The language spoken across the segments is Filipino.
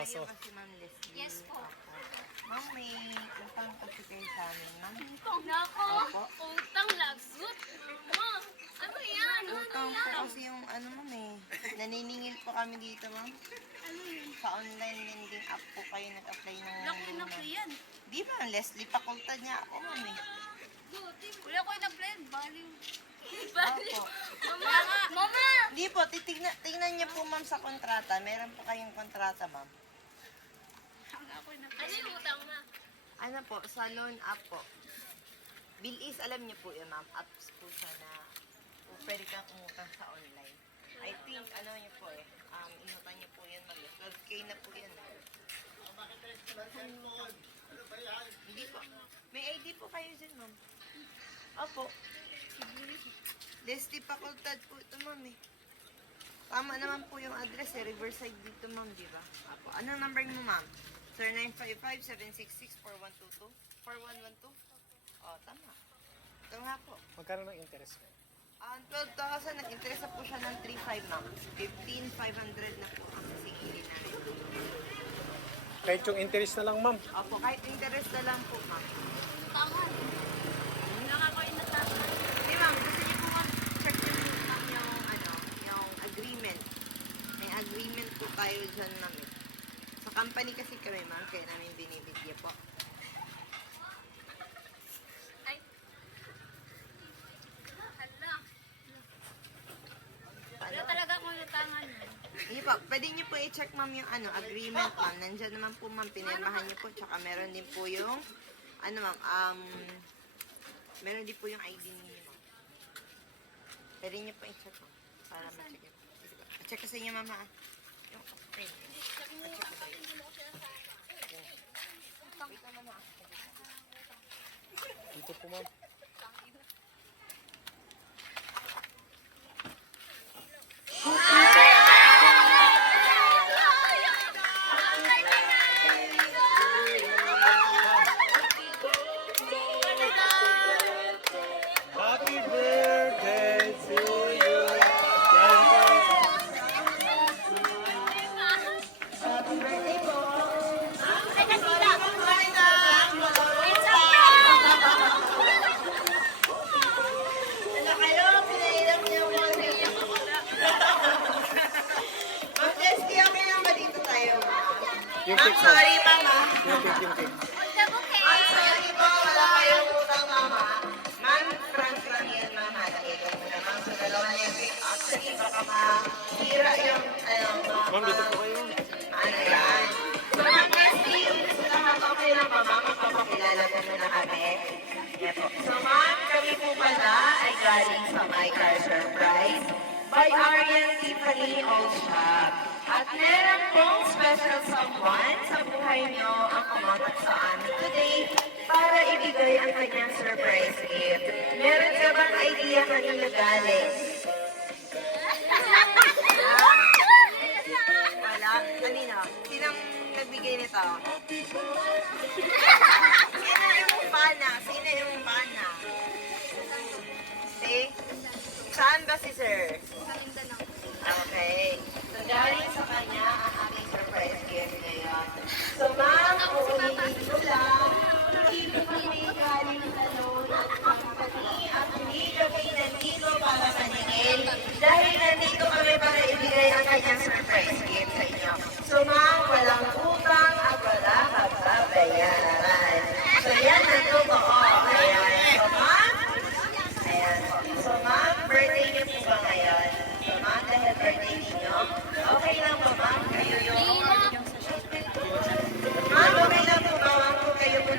aso. Kayo ba si Ma'am Leslie? Yes po. Opo. Ma'am, may utang kasi kayo sa amin, ma'am. Nako, Opo. utang lagot. Ma, ano yan? Utang po kasi yung ano, ma'am eh. Naniningil po kami dito, ma'am. Sa online lending app po kayo nag-apply ng Laki na loan, po ma'am. yan. Di ba, Leslie, pakultad niya ako, ma'am eh. Wala ko yung nag-blend. Baliw. Opo. Mama! Di po, tingnan niyo po, ma'am, sa kontrata. Meron po kayong kontrata, ma'am. Ano yung utang ma? Ano po, sa loan app po. Bilis, alam niyo po yun, ma'am. Apps po siya na pwede kang umutang sa online. I think, ano niyo po eh, inutang niyo po yan, ma'am. 12K na po yan, ma'am. Hindi po. May ID po kayo dyan, ma'am. Opo. Leslie Facultad po ito, ma'am eh. Tama naman po yung address eh. Riverside dito, ma'am, di ba? Opo. Anong number mo, ma'am? 0955-766-4122? 4112? Oh, tama. Ito nga po. Magkano ng interest mo? Ang 12,000, nag-interest na po siya ng 3,500, ma'am. 15,500 na po ang sisingilin namin. Kahit yung interest na lang, ma'am. Opo, kahit interest na lang po, ma'am. Utangan. Wala nga ko yung natangan. Di, ma'am, gusto niyo po, ma'am, check niyo po, ma'am, yung agreement. May agreement po tayo dyan, ma'am. Sa company kasi kami, ma'am, kaya namin binibigyan po. Ay. Hala. Wala talaga akong utangan. Hindi po, pwede niyo po i-check, ma'am, yung agreement, ma'am. Nandyan naman po, ma'am, pinirmahan niyo po. Tsaka meron din po yung, ma'am, meron din po yung ID niyo, ma'am. Pwede niyo po i-check, ma'am. Para ma-check niyo. Sige po. Check kasi niyo, ma'am, ha? Yung screen. Check ko ba yun? Wait naman na. Dito po, ma'am. Happy birthday to you. Happy birthday po! Ano kayo? Pinailang niyo po. Ma'am Leslie, okay lang ba dito tayo, ma'am? Yung Ma'am, cake, ma'am. sorry, mama. Yung cake, yung cake. Ma'am, sorry po. Wala kayong utang, mama. Ma'am, frank lang yan, ma'am. Nakita mo na, ma'am. Sa dalawa niya yung cake. Actually, baka mahira yung, Ma'am, dito po kayo. ano yan. So, ma'am Leslie, umpis na lang. Okay lang ba, ma'am? Magpapakilala mo muna kami. Yan po. So, ma'am, kami po pala ay galing sa My Car Surprise by Arian Tiffany Old Shop. At meron pong special someone sa buhay nyo ang kumontak sa amin today para ibigay ang kanyang surprise gift. Meron ka bang idea kanino galing? Wala? Kanino? Sinang nagbigay nito? Sino yung pana? Sino yung pana? See? Saan ba si sir? Okay. So, galing sa kanya ang aking surprise gift ngayon. So, ma'am, uulitin ko lang, hindi po kami galing sa loan at company at hindi kami nandito para sa ningil dahil nandito kami para ibigay ang kanyang surprise gift sa inyo. So, ma'am, walang utang at wala kang babayaran. So, yan ang totoo. Ayan. So, ma'am, ayan po. So, ma'am, birthday niyo po ba ngayon? So, ma'am, dahil birthday niyo, okay lang ba, ma'am? Kayo yung... Ma'am, okay lang po ba, ma'am, kung kayo po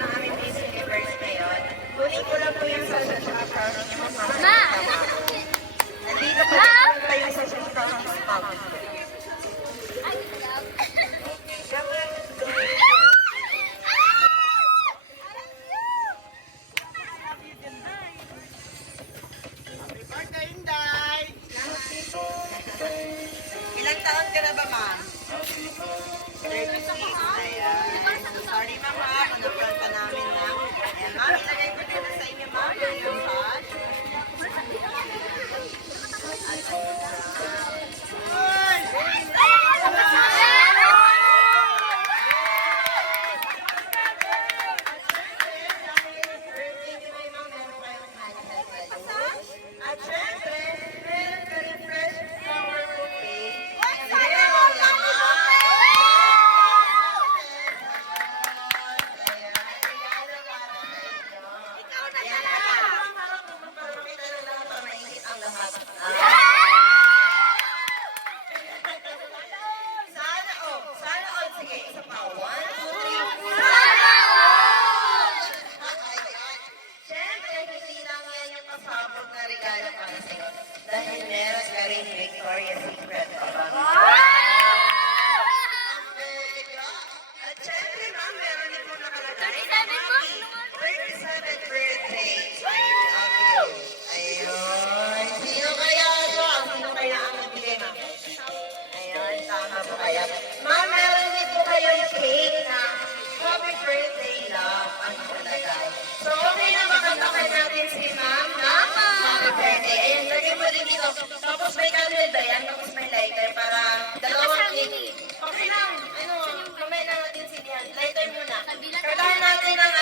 candle ba yan? Tapos may lighter para dalawang clip. Okay lang. Ano, mamaya na natin sinihan. Lighter muna. Kailangan natin ng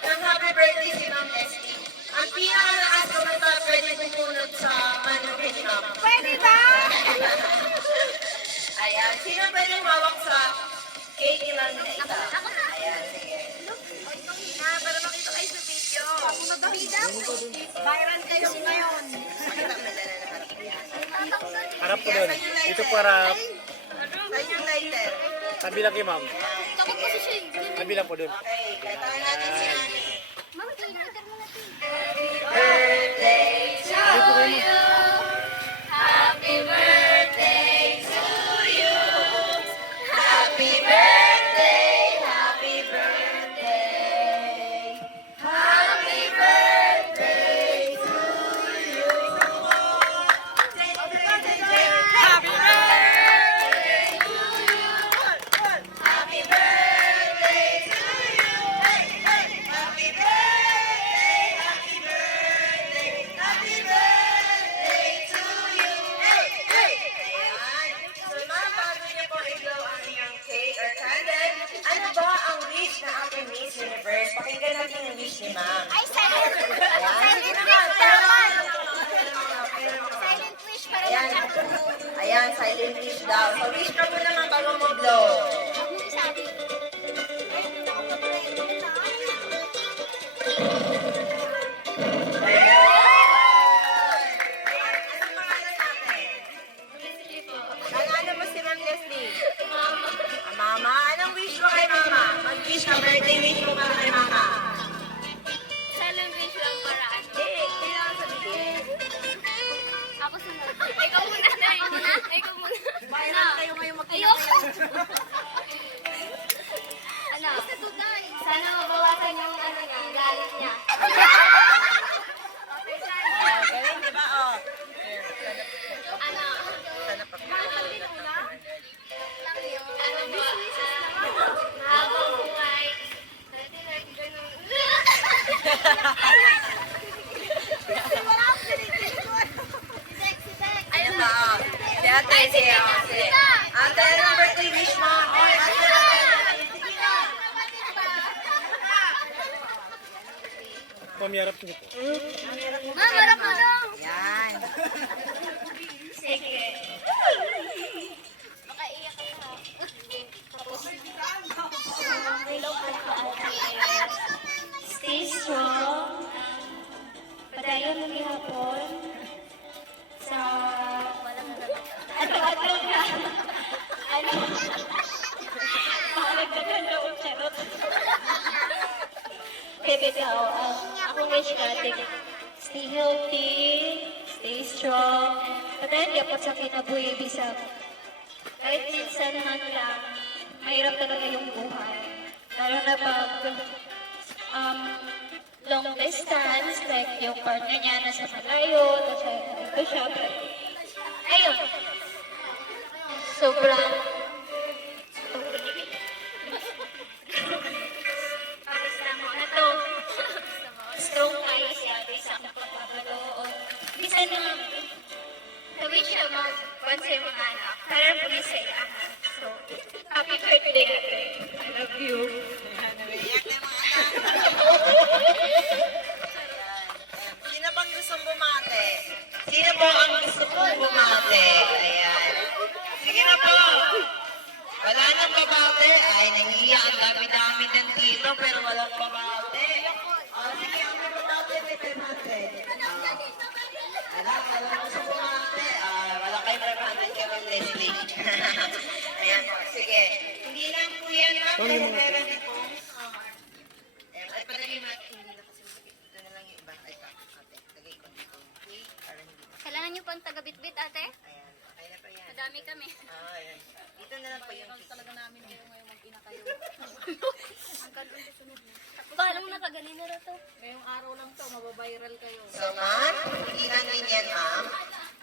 ng happy birthday si Ma'am Leslie. Ang pinakalakas kumanta pwede pumunod sa Manukin Ma'am. Pwede ba? Ayan. Sino pwede mawak sa cake ni Ma'am Nita? Ayan, sige. Para makita kayo sa video. Viral kayo ngayon. Makita mo na lahat. Harap po doon. Dito po harap. Saan yung lighter? Tabi lang kay ma'am. Takot kasi siya. Tabi lang po doon. Okay, kantahan natin si Mami. Mama, lighter mo natin. Birthday to you. Happy birthday to you. Happy birthday, happy birthday. Happy birthday to you. Happy birthday to you. Happy birthday to you. Happy birthday, happy birthday, happy birthday to you. Ayan. So, ma'am, bago niyo po i-blow ang inyong cake or candle, ano ba ang wish na ating Miss Universe? Pakinggan natin yung wish ni ma'am. Ay, silent. Ayan. Silent Sino wish naman? para Pero, Silent wish para Ayan. lang. Ayan, silent wish daw. So, wish ka muna ma'am bago mo blow. Ano yung sabi? Ay, nakapag-ready na. Anong pangalan natin? Ang ano mo si Ma'am Leslie? Mama, anong wish mo kay Mama? Mag-wish ka, birthday wish mo para kay Mama. Silent wish lang para ano. Kailangan sabihin. Ako sunod. Ikaw muna. Ikaw muna? Ikaw muna. Viral kayo ngayon Ayoko. Ano? Sana mabawasan yung ano niya, galit niya. Galing, di ba? Oh. Ano? Sana pa. Lang yun. Ano ba? Habang buhay. Ganun. Ayun ba? Si ate, si ate. Ate, anong birthday wish mo? Oy, ate, Ma'am, harap niyo po. Ma'am, harap mo lang. Yan. Sige. Baka iyak ka pa. Stay strong. Padayon mo gihapon sa ato-ato ka. Ano? Pangalagdagan na ang charot. Bitaw, ako wish natin stay healthy, stay strong. Padayon dapat sa kinabuhi bisag. Kahit minsan lang, mahirap talaga yung buhay. Lalo na pag long distance, like yung partner niya nasa malayo, nasa ito siya. Ayun. Sobrang tapos na mga to. Strong tayo siya sa pagpapalo. Bisa na sabi siya mag-pansin mga anak. Para po sa ilahan. So, happy birthday, ate. I love you. Sino bang gustong bumate? Sino po ang gusto kong bumate? Ayan. Sige na po. Wala nang babate. Ay, nahiya. Ang dami-dami ng dito, pero walang babate. Sige, ang may babate, may bumate. Wala gusto bumate. Wala kayo bumate kay Ma'am Leslie. Ayan po. Sige. Hindi lang po yan, ma'am. Pero meron din po. Ay, palagay natin. Hindi na kasi masakit. Ito na lang yung iba. Ay, ate. Lagay ko dito. Okay? Para hindi ba? Kailangan niyo pang taga-bit-bit, ate? Ayan. Okay na pa yan. Madami kami. Ayan. Dito na lang po yung cake. Talaga namin kayo ngayon mag-ina kayo. Paano mo nakaganina na to? Ngayong araw lang to, mababiral kayo. So, ma'am, hindi lang din yan, ma'am.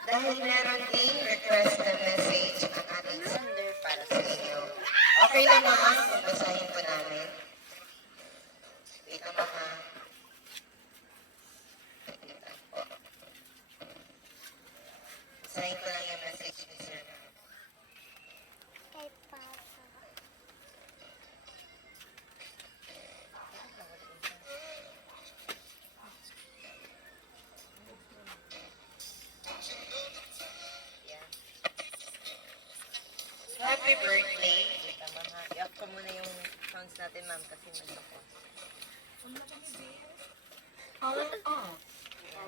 Dahil meron ding request na message ang ating sender para sa inyo. Okay lang naman kung basahin po namin. Ito mga basahin ko lang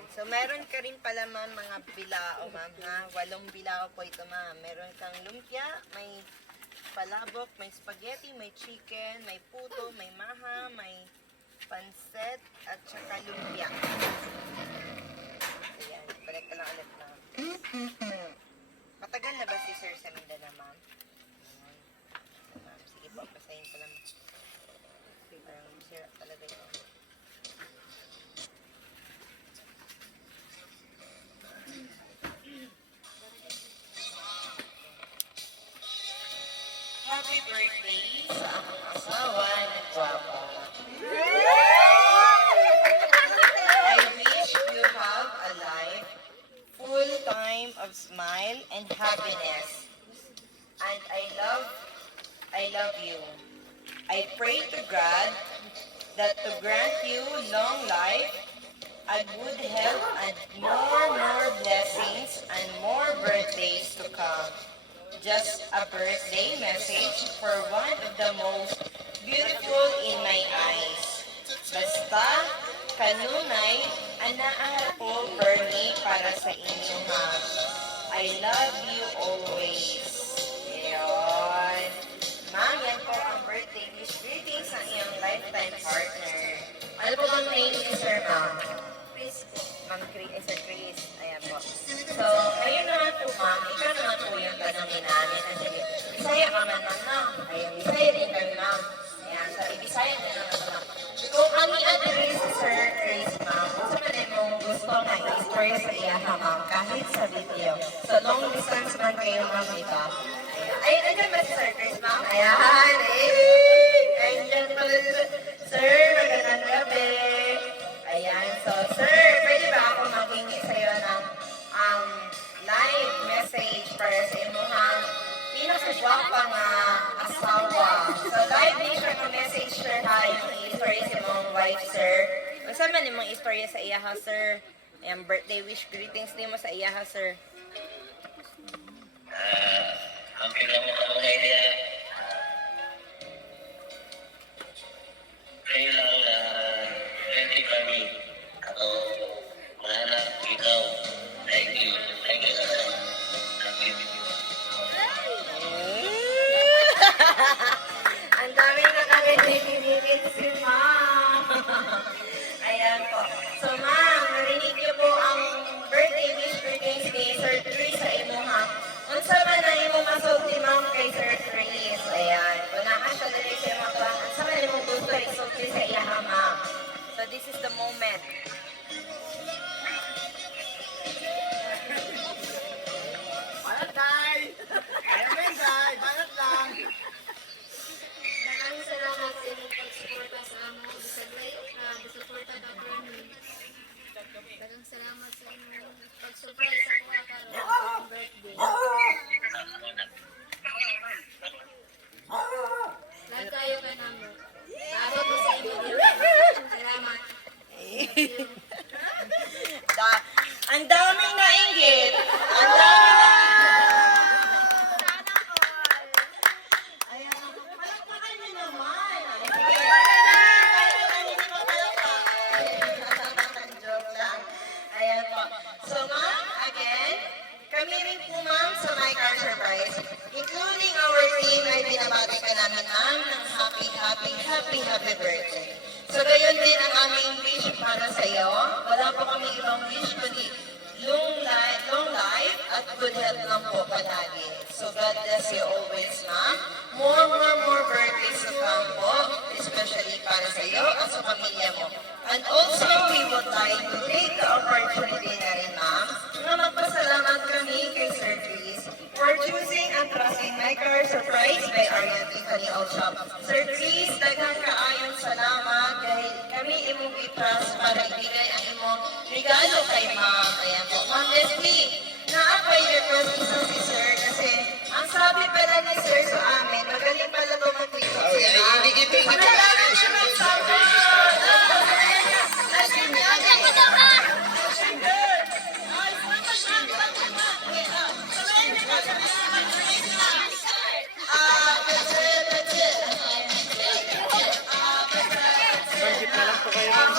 So, meron ka rin pala ma'am mga bilao, ma'am, ha? 8 bilao po ito, ma'am. Meron kang lumpia, may palabok, may spaghetti, may chicken, may puto, may maha, may pansit, at saka lumpia. Ayan, balik ka lang ulit, ma'am. Matagal na ba si Sir sa Mindanao, ma'am? Ayan. Ma'am, sige po, pasahin ko lang. Parang sira talaga yun. Happy birthday sa aking asawa na guwapa. I wish you have a life full time of smile and happiness. And I love you. I pray to God that to grant you long life and good health and more blessings and more birthdays to come. Just a birthday message for one of the most beautiful in my eyes. Basta, kanunay, anaan ko, Bernie, para sa inyo, ha. I love you always. Ayan. Ma'am, yan po ang birthday wish. Greetings sa iyong lifetime partner. Ano po bang name niyo, sir, ma'am? Chris po. Ma'am Chris, Sir Chris. Ayan po. So, ayun naman po, ma'am. Ikaw naman po yung tanongin namin. Kasi, Bisaya ka man, ma'am. Ayan, Bisaya din kami, ma'am. Ayan, so, Bisaya din naman po, ma'am. Kung ang i-address si Sir Chris, ma'am, kung sa man mo gusto na i-story sa iya, ma'am, kahit sa video. So, long distance man kayo, ma'am, ito. Ay, nandiyan ba si Sir Chris, ma'am? Ayan, eh! Nandiyan pala si Sir, magandang gabi. Ayan, so sir, pwede ba ako maghingi sa'yo ng live message para sa imuhang pinakagwapang asawa. So live din siya ng message, sir, ha, yung i-story sa imong wife, sir. Kung saan man imong istorya sa iya, ha, sir? Ayan, birthday wish, greetings din mo sa iya, ha, sir. Ang pinamukha niya, kayo lang na 20 kami. Ako, mga anak, ikaw. Thank you. Thank you, sir. Thank you. Ang dami na kami dinigit si ma'am. Ayan po. So ma'am, narinig niyo po ang birthday wish greetings ni Sir Chris sa imo, ha. Unsa man na imo masulti, ma'am, kay Sir Chris. Ayan. Kung naa siya dali sa imo to, unsa man imo gusto isulti sa iya, ha, ma'am. So this is the moment. Banat, Day! Ayaw mo yun, Day! Banat lang! Maraming salamat sa inyong pagsuporta sa amo. Bisuporta ka po rin. Maraming salamat sa inyong pag-surprise sa kuha karon sa birthday. Lahat kayo ka namin. Abot mo sa inyo. Salamat. Ang daming nainggit. Ang daming na... Ayan. Palakpakan niyo naman. Joke lang. Ayan po. So, ma'am, again, kami rin po, ma'am, sa My Car Surprise, including our team, ay binabati ka namin, ma'am, ng happy birthday. So, gayon din ang aming wish para sa iyo. Wala po kami ibang wish, kundi long life at good health lang po palagi. So, God bless you always, ma'am. More birthdays to come po, especially para sa iyo at sa pamilya mo. And also, we would like to take the opportunity na rin, ma'am, na magpasalamat kami kay Sir Chris for choosing and trusting My Car Surprise by Arian Tiffany Shop. Sir Chris, daghang kaayong salamat dahil kami imong i-trust para ibigay ang imong regalo kay ma'am. Ayan po. Ma'am Leslie, na-apply request isa si Sir kasi ang sabi pala ni Sir sa amin, magaling pala ito mag-tiktok sila. Maraming siya magsabi. Banggit na lang po kayo, ma'am.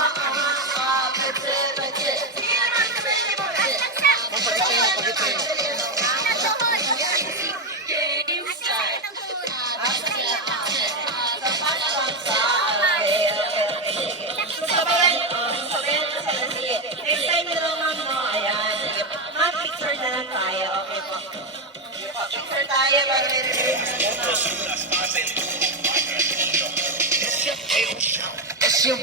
tayo para may review.